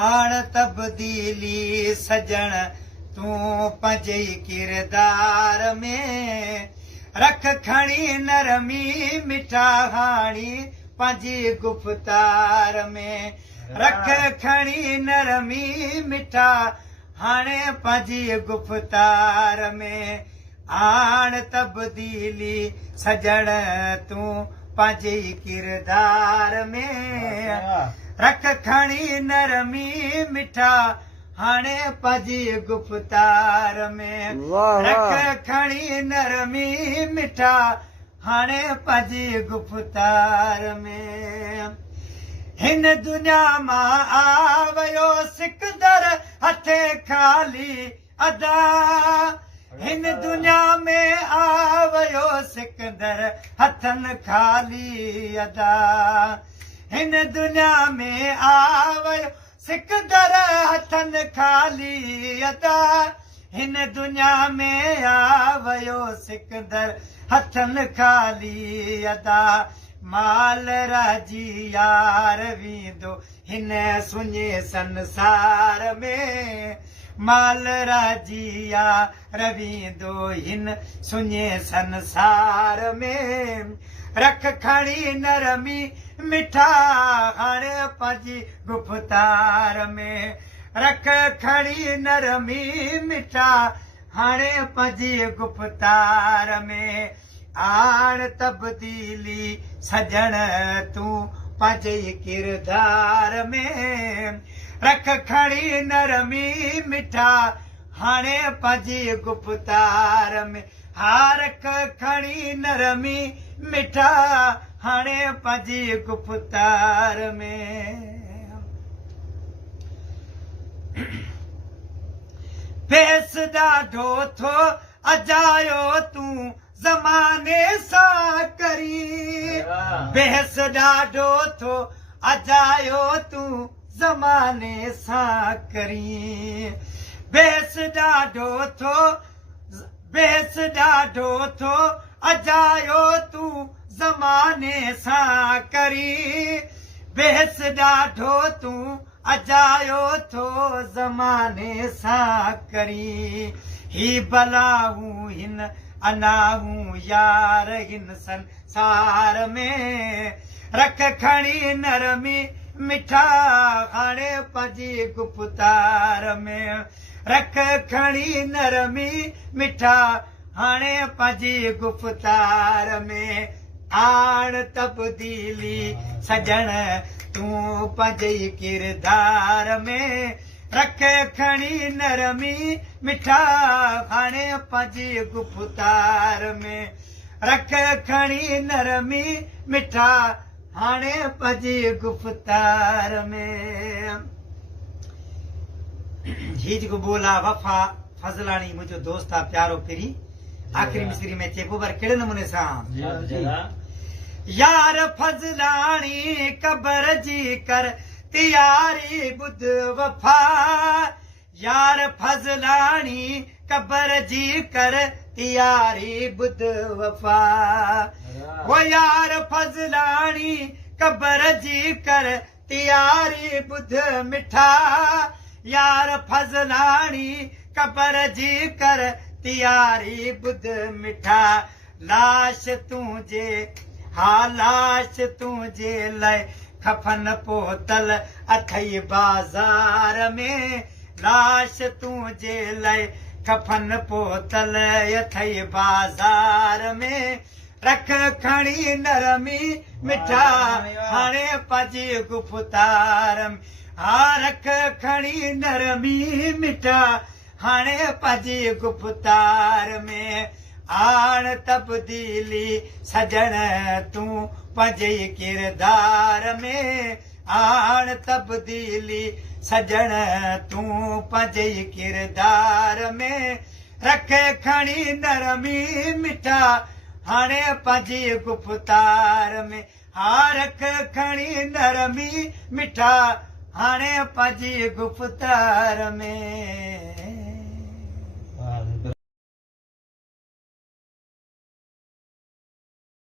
आण तब्दीली सजण तूं पंहिंजे किरदार में रख खणी नरमी मिठा हाणी पंहिंजी गुफ़्तार में रख खणी नरमी मिठा हाणे पंहिंजी गुफ़्तार में आण तब्दीली सजण तूं पंहिंजे किरदार में रख खणी नरमी मिठा हाणे पंहिंजी गुफ़्तार में रख खणी नरमी मिठा हाणे पंहिंजी गुफ़्तार में हिन दुनिया मां आवयो सिकंदर हथे खाली अदा हिन दुनिया में आवयो सिकंदर हथनि खाली अदा हिन दुनिया में आवयो सिकंदर हथनि खाली अदा हिन दुनिया में आवयो सिकंदर हथनि खाली अदा माल राजी यार वींदो हिन सुञे संसार में माल राजी यार वींदो हिन सुञे संसार में रख खणी नरमी मिठा हाणे पंहिंजी गुफ़्तार में रख खणी नरमी मिठा हाणे पंहिंजी गुफ़्तार में आण तब्दीली सजण तूं पंहिंजे किरदार में रख खणी नरमी मिठा हाणे पंहिंजी गुफ़्तार में हा रख खणी नरमी मिठा हाणे पंहिंजी गुफ़्तार में बेस ॾाढो थो अजायो तूं ज़माने सां करी बेस ॾाढो थो अजायो तूं ज़माने सां करी बेस ॾाढो थो अजायो तूं ज़माने सां करी बेस ॾाढो तूं अजायो थो ज़माने सां करी ही बलाऊं हिन अनाहूं यार हिन संसार में रख खणी नरमी मिठा हाणे पंहिंजी गुफ़्तार में रख खणी नरमी मिठा हाणे पंहिंजी गुफ़्तार में आण तब्दीली सजण तूं पंहिंजे किरदार में रख खणी नरमी मिठा हाणे पंहिंजी गुफ़्तार में रख खणी नरमी मिठा हाणे पंहिंजी गुफ़्तार में ही जेको बोल आहे वफ़ा फज़लाणी मुंहिंजो दोस्त आहे प्यारो पिरी आख़िरी मिसरी में चइबो पर कहिड़े नमूने सां यार फज़लाणी क़बर जी कर तियारी ॿुध वफ़ा यार फज़लाणी क़बर जी कर तियारी ॿुध वफ़ा वो यार फज़लाणी क़बर जी कर तियारी ॿुध मिठा यार फज़लाणी क़बर जी कर तियारी ॿुध मिठा लाश तुंहिंजे हा लाश तुंहिंजे लाइ खफन पोतल अथई बाज़ार में लाश तुंहिंजे लाइ खफन पोतल अथई बाज़ार में रख खणी नरमी मिठा हाणे पंहिंजी गुफ़्तार में हा रख खणी नरमी मिठा हाणे पंहिंजी गुफ़्तार में आण तब्दीली सजण तूं पंहिंजे किरदार में आण तब्दीली सजण तूं पंहिंजे किरदार में रख खणी नरमी मिठा हाणे पंहिंजी गुफ़्तार में हा रख खणी नरमी मिठा हाणे पंहिंजी गुफ़्तार में